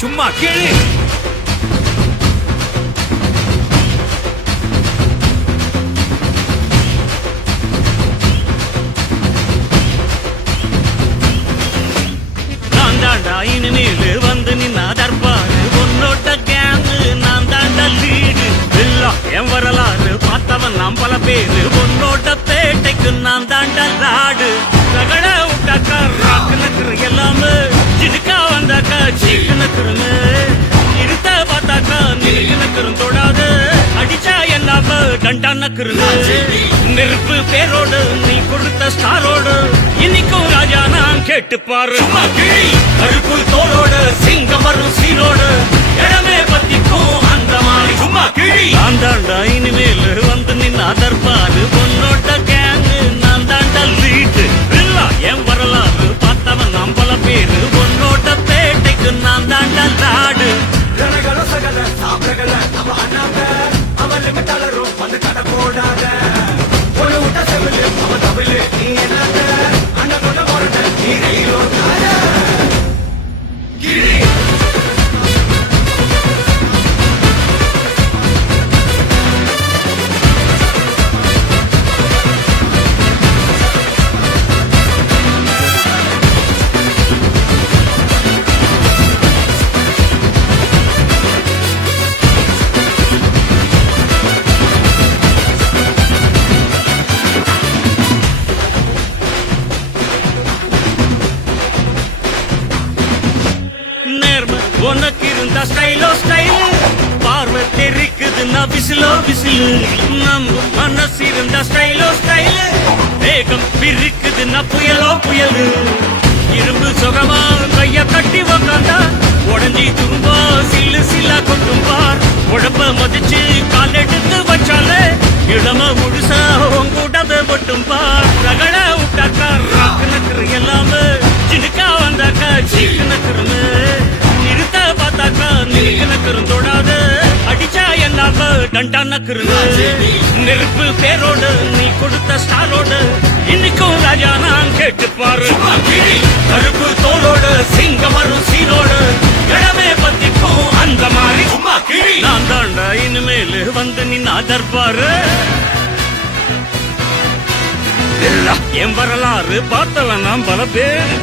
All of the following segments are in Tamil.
சும்மா கேளு. நான் தாண்டா இனிமேல் வந்து நின்னா தற்பாரு உன்னோட்ட கேங்கு நான் தாண்டா லீடு எல்லாம் என் வரலாறு பார்த்தவன் நாம் பல பேரு உன்னோட்ட பேட்டைக்கு நான் தாண்டா லாடு ரகட விட்டாக்கா ராக்கு நக்குற எல்லாமே சிடுக்கா வந்தாக்கா சீக்கு நக்குருங்க இருத்த பார்த்தாக்கா நிறுக்கு நக்குரும் தொடாது அடிச்சா எல்லாம டண்டா நக்குருங்க நெருப்பு பேரோடு நீ கொடுத்த ஸ்டாரோடு இன்னைக்கும் ராஜா நான் கேட்டு பாரு கருப்பு தோளோடு சிங்கம் வரும் சீரோடு இடமே பத்திக்கும் அந்த மாதிரி சும்மா கிழி நான் தாண்டா இனிமேல் வந்து நின்னா தற்பாரு பொன்னோட்ட கேங்கு நான் தாண்டா லீட்டு இல்ல என் வரலாறு பார்த்தவன் நாம் பல பேரு பொன்னோட்ட பேட்டைக்கு நான் தாண்டா லாடு உனக்கு இருந்தா ஸ்டைலோ ஸ்டைலு பார்வை தெரிக்குதுன்னா விசிலோ விசிலு நம்ம மனசு இருந்தா ஸ்டைலோ ஸ்டைலு வேகம் பிரிக்குதுன்னா புயலோ புயலு இரும்பு சுகமா கைய கட்டி உக்காந்தா உடஞ்சி துரும்பா சில்லு சில்லா கொட்டும் பார் உடம்ப மதிச்சு கால் எடுத்து வச்சாலே இடம முழுசா உங்கூட்டத மட்டும் பார் ரகட விட்டாக்கா ராக்கு நக்குற எல்லாமே சிடுக்கா வந்தாக்கா சீக்கு நக்குருமே பார்த்தாக்கா நிறுக்கு நக்கரும் தொடாது அடிச்சா என்னாம டண்டா நக்கருங்க நெருப்பு பேரோடு நீ கொடுத்த ஸ்டாரோடு இன்னைக்கும் ராஜா நான் கேட்டு பாரு கருப்பு தோளோடு சிங்கம் வரும் சீரோடு இடமே பத்திக்கும் அந்த மாதிரி சும்மா கிழி நான் தாண்டா இனிமேல் வந்து நின்னா தற்பாரு என் வரலாறு பார்த்தவன் நாம் பல பேர்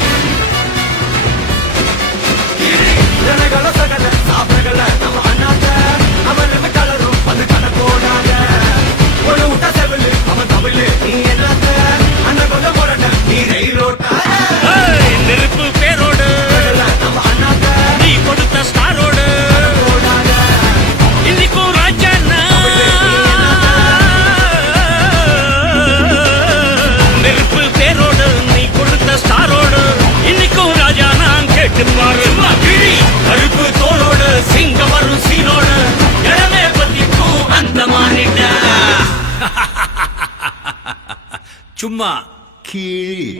நெருப்பு பேரோடு நீ கொடுத்த ஸ்டாரோடு இன்னைக்கும் ராஜா நெருப்பு பேரோடு நீ கொடுத்த ஸ்டாரோடு இன்னைக்கும் ராஜா நான் கேட்டு பாரு கருப்பு தோளோடு சிங்கம் வரும் சீனோடு இடமே பத்திக்கும் அந்த மாறிட்ட சும்மா கீழ்